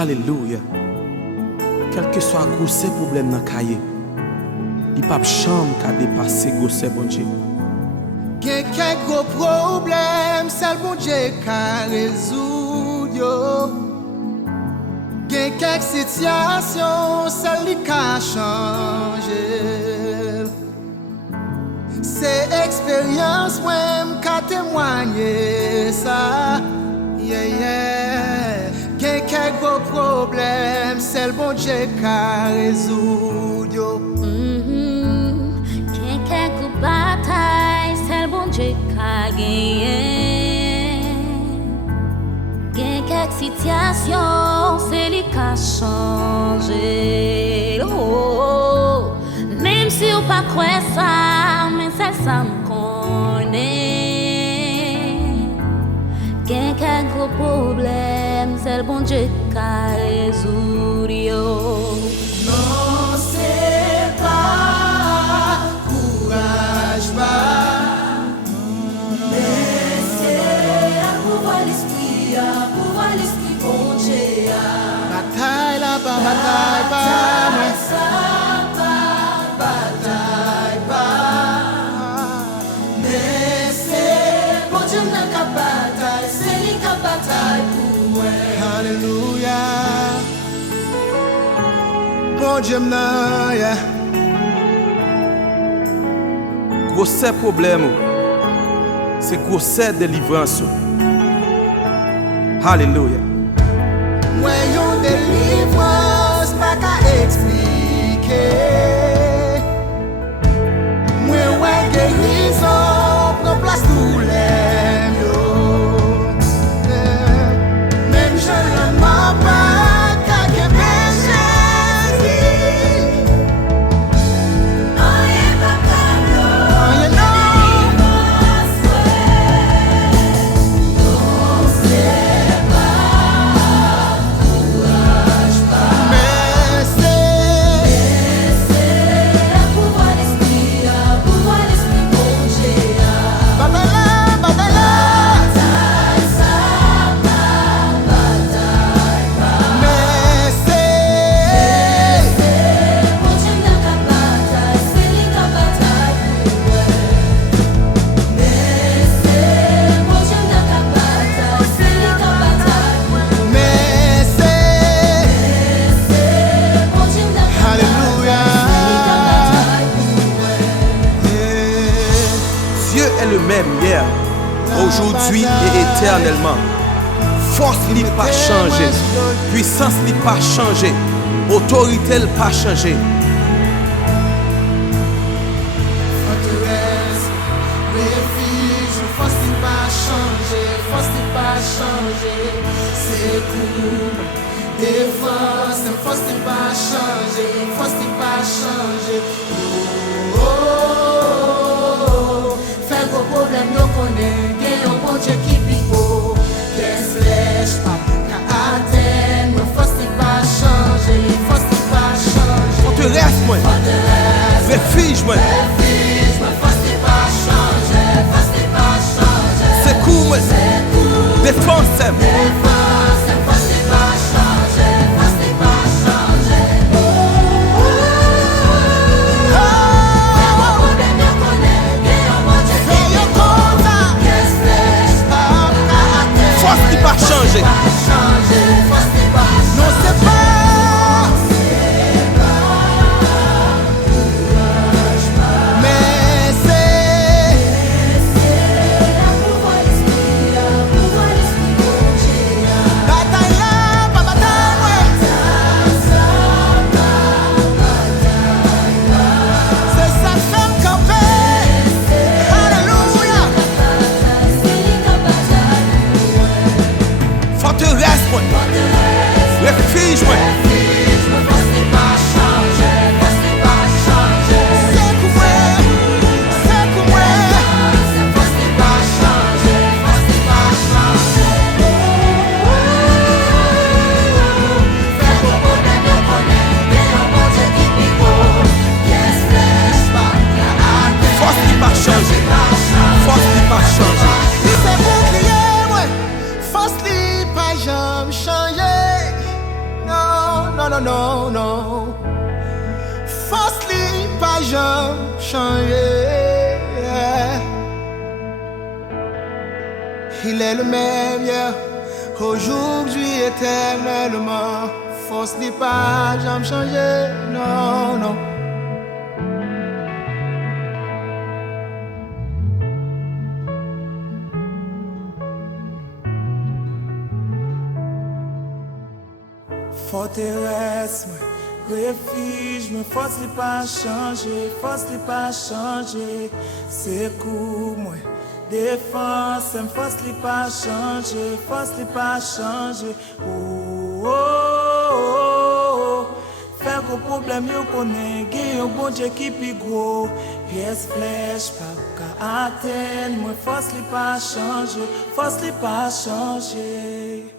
Alléluia. Quel que soit gros problème dans le cahier, il n'y a pas de chambre qui a dépassé gros bon Dieu. Quelques gros problèmes, c'est le bon Dieu qui a résolu. Quelques situations, c'est lui qui a changé. C'est expérience même qui a témoigné ça. Yeah, yeah. Quelques gros problèmes, c'est le bon Dieu qui a résolu. Quelques grosses batailles, c'est le bon Dieu qui a gagné. Quelques situations, c'est lui qui a changé. Oh, même si on pas croire ça, mais c'est ça me connaît. Quelques gros problèmes, c'est le bon Dieu qui a résolu. Non, c'est pas courage, pas. Mais c'est à pouvoir l'esprit, bon Dieu. Bataille là-bas, bataille pas. Bataille pas. Mais c'est bon Dieu n'a qu'à bataille, c'est lui qui a bataille pour moi. Alléluia. Bon Dieu, m'en, yeah. Gros problème, c'est gros délivrance. Alléluia. Moi, yon délivrance, pas qu'à expliquer. Moi, ouais, guérison, prend place tous les mieux. Même je ne m'en pas, qu'à que péché. Oh, yeah, papa, oh, yeah, non. Dieu est le même hier, aujourd'hui et éternellement. Force n'est pas changée, puissance n'est pas changée, autorité n'est pas changée. Forteresse, refuge, force n'est pas changé, force n'est pas changé. Secours, défense, force n'est pas changé, force n'est pas changé. Oh, oh, oh. Fait gros problème, nous connaissons, gagne un bon Dieu qui pico. Qu'est-ce flèche, pas qu'à atteindre, mais force n'est pas changé, force n'est pas changé. Forteresse, moi. Refuge, moi. Secours, moi. Défense, force n'est pas changée. Non, c'est pas. Mais c'est jamais changé. Il est le même hier, aujourd'hui, éternellement. Force n'est pas jamais changé, non, non. Forteresse, refuge, mais force n'est pas changé, force n'est pas changé. Secours, moi, défense, force n'est pas changé, force n'est pas changé. Oh, oh, oh, oh. Faire qu'au problème, yo connaît, gagne un bon Dieu qui pi gros. Pièce flèche, pas qu'à atteindre, moi, force n'est pas changé, force n'est pas changé.